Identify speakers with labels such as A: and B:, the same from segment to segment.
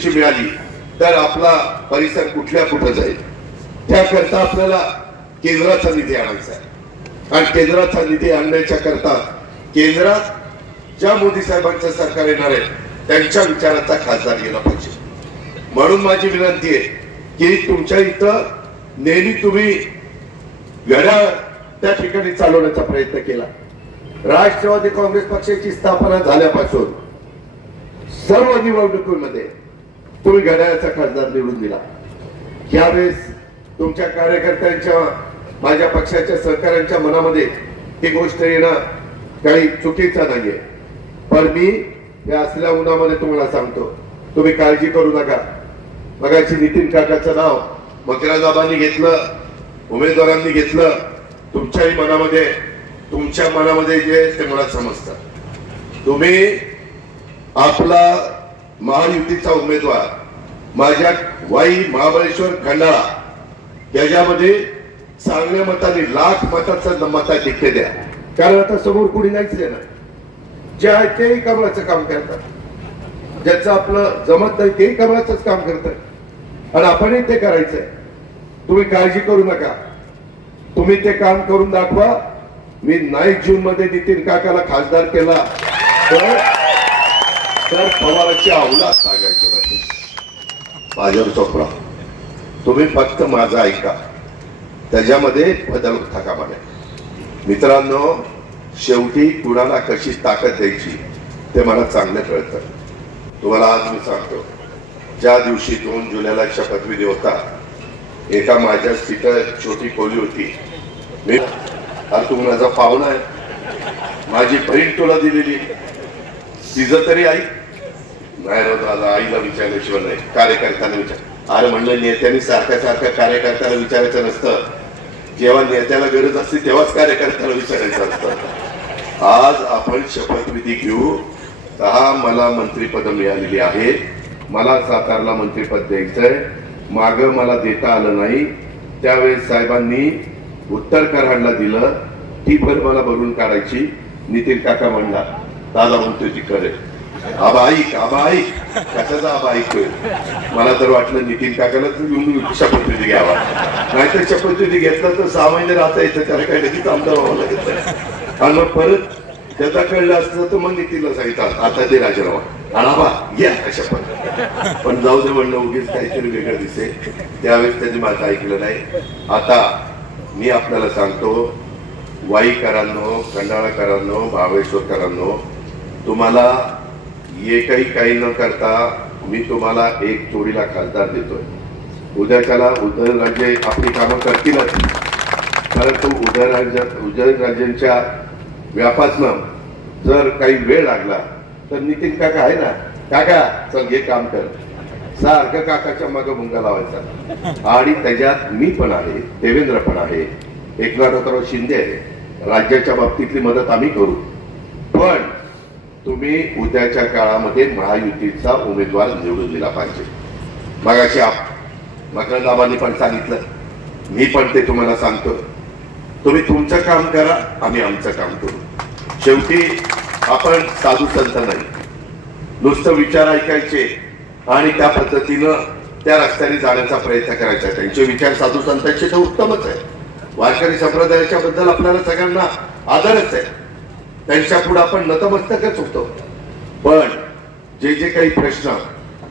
A: निधीची मिळाली तर आपला परिसर कुठल्या कुठं जाईल? त्याकरता आपल्याला केंद्राचा निधी आणायचा आहे. आणि केंद्राचा निधी आणण्याच्या करता केंद्रात ज्या मोदी साहेबांचं सरकार येणार आहे त्यांच्या विचाराचा खासदार गेला पाहिजे. म्हणून माझी विनंती आहे की तुमच्या इथं नेहमी तुम्ही घड्याळ त्या ठिकाणी चालवण्याचा प्रयत्न केला. राष्ट्रवादी काँग्रेस पक्षाची स्थापना झाल्यापासून सर्व निवडणुकीमध्ये तुम्ही घड्याळाचा खासदार निवडून दिला. यावेळेस तुमच्या कार्यकर्त्यांच्या माझ्या पक्षाच्या सहकाऱ्यांच्या मनामध्ये ही गोष्ट येणं काही चुकीचं नाहीये. पण मी या असल्या उन्हामध्ये तुम्हाला सांगतो तुम्ही काळजी करू नका. मगाशी नितीन काकाचं नाव मकराजाबांनी घेतलं उमेदवारांनी घेतलं. तुमच्याही मनामध्ये तुमच्या मनामध्ये जे ते मला समजतं. तुम्ही आपला महायुतीचा उमेदवार माझ्या वाई महाबळेश्वर खंडाळा याच्यामध्ये चांगल्या मताने लाख मताचा मता टिकते द्या कारण आता समोर कुणी नाहीच देणार. जे आहे तेही कमळाचं काम करतात. ज्याचं आपलं जमत नाही तेही कमळाचंच काम करतात. आणि आपणही ते करायचंय. तुम्ही काळजी करू नका. तुम्ही ते काम करून दाखवा. मी नाईक जून मध्ये नितीन काकाला खासदार केला. तर तर पवाराची अवलाद सांगायचं माझ्यावर चोपडा तुम्ही फक्त माझं ऐका. त्याच्यामध्ये बदल होता कामा मित्रांनो शेवटी कुणाला कशी ताकद द्यायची ते मला चांगलं कळतं. तुम्हाला आज मी सांगतो ज्या दिवशी दोन जुलैला शपथविधी होता एका माझ्या तिथं छोटी खोली होती. मी अरे तू माझा पाहुणा आहे. माझी बहीण तुला दिलेली. तिचं तरी आई नाही रे आईला विचारल्याशिवाय नाही कार्यकर्त्यांना विचार. अरे म्हणलं नेत्यांनी सारख्या सारख्या कार्यकर्त्याला विचारायचं नसतं. जेव्हा नेत्याला गरज असते तेव्हाच कार्यकर्त्याला विचारायचं असतं. आज आपण शपथविधी घेऊ. दहा मला मंत्रीपद मिळालेली आहेत मला सातारला मंत्रीपद द्यायचंय. माग मला देता आलं नाही. त्यावेळेस साहेबांनी उत्तर कराडला दिलं. ती भर मला भरून काढायची. नितीन काका म्हणला दादा म्हणतो ती करेल. आबा ऐक आबा ऐक कशाचा आबा ऐकतोय मला तर वाटलं नितीन काकाला तर येऊन शपथविधी घ्यावा. नाहीतर शपथविधी घेतला तर सहा महिने राहता येतं त्याला काय लगेच आमदार व्हावं लागेल आणि मग परत त्याचा कळलं असतं तर मग नितीनला सांगितलं आता ते राजीनामा. आणि आबा या शपथ. पण जाऊ दे म्हणलं उगीच काहीतरी वेगळं दिसे त्यावेळेस त्यांनी माझं ऐकलं नाही. आता मी आपल्याला सांगतो वाईकरांनो खंडाळाकरांनो भावेश्वरकरांनो तुम्हाला एकही काही न करता मी तुम्हाला एक चोरीला खासदार देतोय. उद्याच्याला उदयनराजे आपली कामं करतीलच. परंतु उदयराज उदयनराजेंच्या व्यापासनं जर काही वेळ लागला तर नितीन काका आहे ना? काका चल हे काम कर. सारखं काकाच्या मागं मुंगा लावायचा. आणि त्याच्यात मी पण आहे देवेंद्र पण आहे एकनाथराव शिंदे आहे. राज्याच्या बाबतीतली मदत आम्ही करू. पण तुम्ही उद्याच्या काळामध्ये महायुतीचा उमेदवार निवडून दिला पाहिजे. मगाशी आप मकरंदाबांनी पण सांगितलं. मी पण ते तुम्हाला सांगतो. तुम्ही तुमचं काम करा आम्ही आमचं काम करू. शेवटी आपण साधू संत नाही. नुसतं विचार ऐकायचे आणि त्या पद्धतीनं त्या रस्त्याने जाण्याचा प्रयत्न करायचा. त्यांचे विचार साधू संतांचे तर उत्तमच आहे. वारकरी संप्रदायाच्या बद्दल आपल्याला सगळ्यांना आदरच आहे. त्यांच्या पुढे आपण नतमस्तकच होतो. पण जे जे काही प्रश्न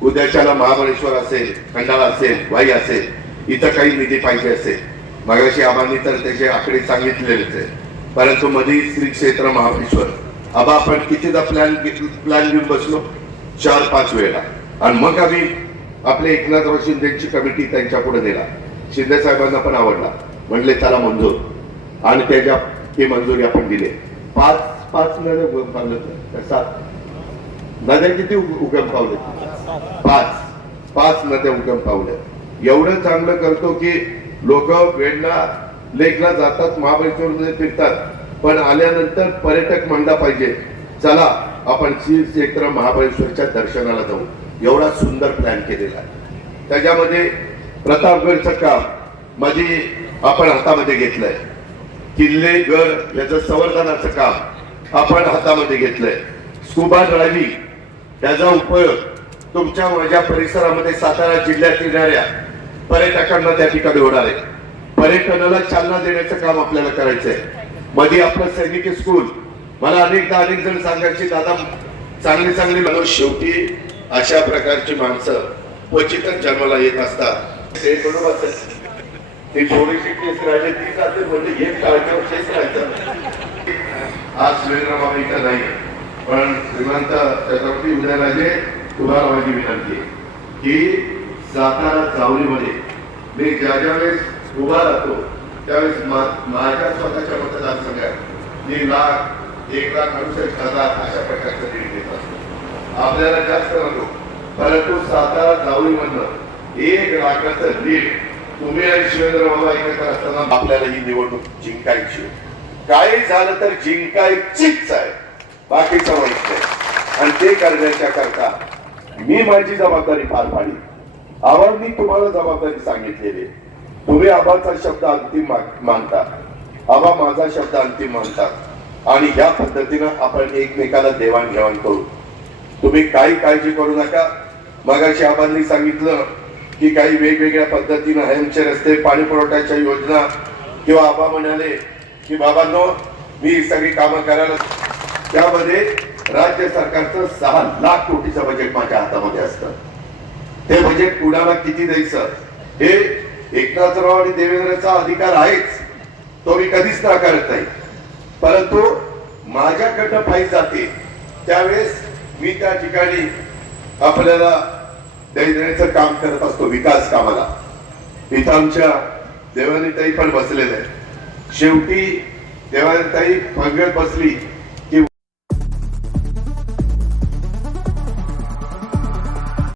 A: उद्याच्याला महाबळेश्वर असेल खंडाळा असेल वाई असेल इथं काही निधी पाहिजे असेल. मगाशी आबांनी तर त्याचे आकडे सांगितलेलेच आहे परंतु मध्ये श्री क्षेत्र महाबळेश्वर. आबा आपण कितीदा प्लॅन प्लॅन घेऊन बसलो? चार पाच वेळेला. आणि मग आम्ही आपले एकनाथराव शिंदेची कमिटी त्यांच्या पुढे दिला शिंदे साहेबांना पण आवडला. म्हणले त्याला मंजूर. आणि त्याच्या ते मंजुरी आपण दिले. पाच पाच नद्या उगम पावले सात. नद्या किती उग- उगम पावले? पाच. पाच नद्या उगम पावल्या एवढं चांगलं करतो की लोक वेळला लेकला जातात महाबळेश्वर फिरतात. पण आल्यानंतर पर्यटक म्हणला पाहिजे चला आपण श्री क्षेत्र महाबळेश्वरच्या दर्शनाला जाऊ. एवढा सुंदर प्लॅन केलेला त्याच्यामध्ये प्रतापगडचं काममध्ये आपण हातामध्ये घेतलंय. किल्ले गड याचं संवर्धनाचं काम. आपण हातामध्ये घेतलंय. स्कुबा ड्रायव्हिंग त्याचा उपयोग तुमच्या माझ्या परिसरामध्ये सातारा जिल्ह्यात येणाऱ्या पर्यटकांना त्या ठिकाणी होणार आहे. पर्यटनाला चालना देण्याचं काम आपल्याला करायचंय. मध्ये आपलं सैनिकी स्कूल मला अनेकदा अनेक जण सांगायचे दादा चांगली चांगली माणूस. शेवटी अशा प्रकारची माणसं क्वचितच जन्माला येत असतात. ते बरोबर. ती थोडीशी केस राहिली ती म्हणजे एक काळजीवर केस राहायचं आज सुरेंद्रबाबा इथं नाही पण श्रीमंत छत्रपती उदयराजे तुम्हाला विनंती आहे की सातारा चावलीमध्ये मी ज्या ज्या वेळेस उभा राहतो त्यावेळेस मा- माझ्या स्वतःच्या मतदारसंघात मी लाख एक लाख अडुसष्ट हजार अशा प्रकारचं लीड घेत असतो. आपल्याला जास्त नको. परंतु सातारा चावलीमधनं एक लाखाचं लीड तुम्ही आणि शिवेंद्र बाबा एकत्र असताना आपल्याला ही निवडणूक जिंकायची काही झालं तर जिंकायचीच आहे. बाकीचं वाईट आणि ते करण्याच्या करता मी माझी जबाबदारी पार पाडली. आवाज मी तुम्हाला जबाबदारी सांगितलेली तुम्ही आबाचा शब्द अंतिम मानता. आबा माझा शब्द अंतिम मानतात आणि या पद्धतीनं आपण एकमेकाला देवाणघेवाण करू. तुम्ही काही काळजी करू नका. मगाशी आबांनी सांगितलं की काही वेगवेगळ्या पद्धतीनं हेमचे रस्ते पाणी पुरवठ्याच्या योजना किंवा आबा म्हणाले की बाबांनो मी सगळी कामं करायला त्यामध्ये राज्य सरकारचं सहा लाख कोटीचं बजेट माझ्या हातामध्ये असतं. ते बजेट कुणाला किती द्यायचं? हे एकनाथराव आणि देवेंद्रचा अधिकार आहेच. तो मी कधीच नाकारत नाही. परंतु माझ्याकडनं फाईल जाते. त्यावेळेस मी त्या ठिकाणी आपल्याला देण्याचं काम करत असतो विकास कामाला. इथं आमच्या देवानीताई पण बसलेल्या आहेत. शेवटी देवाताई पंगत बसली.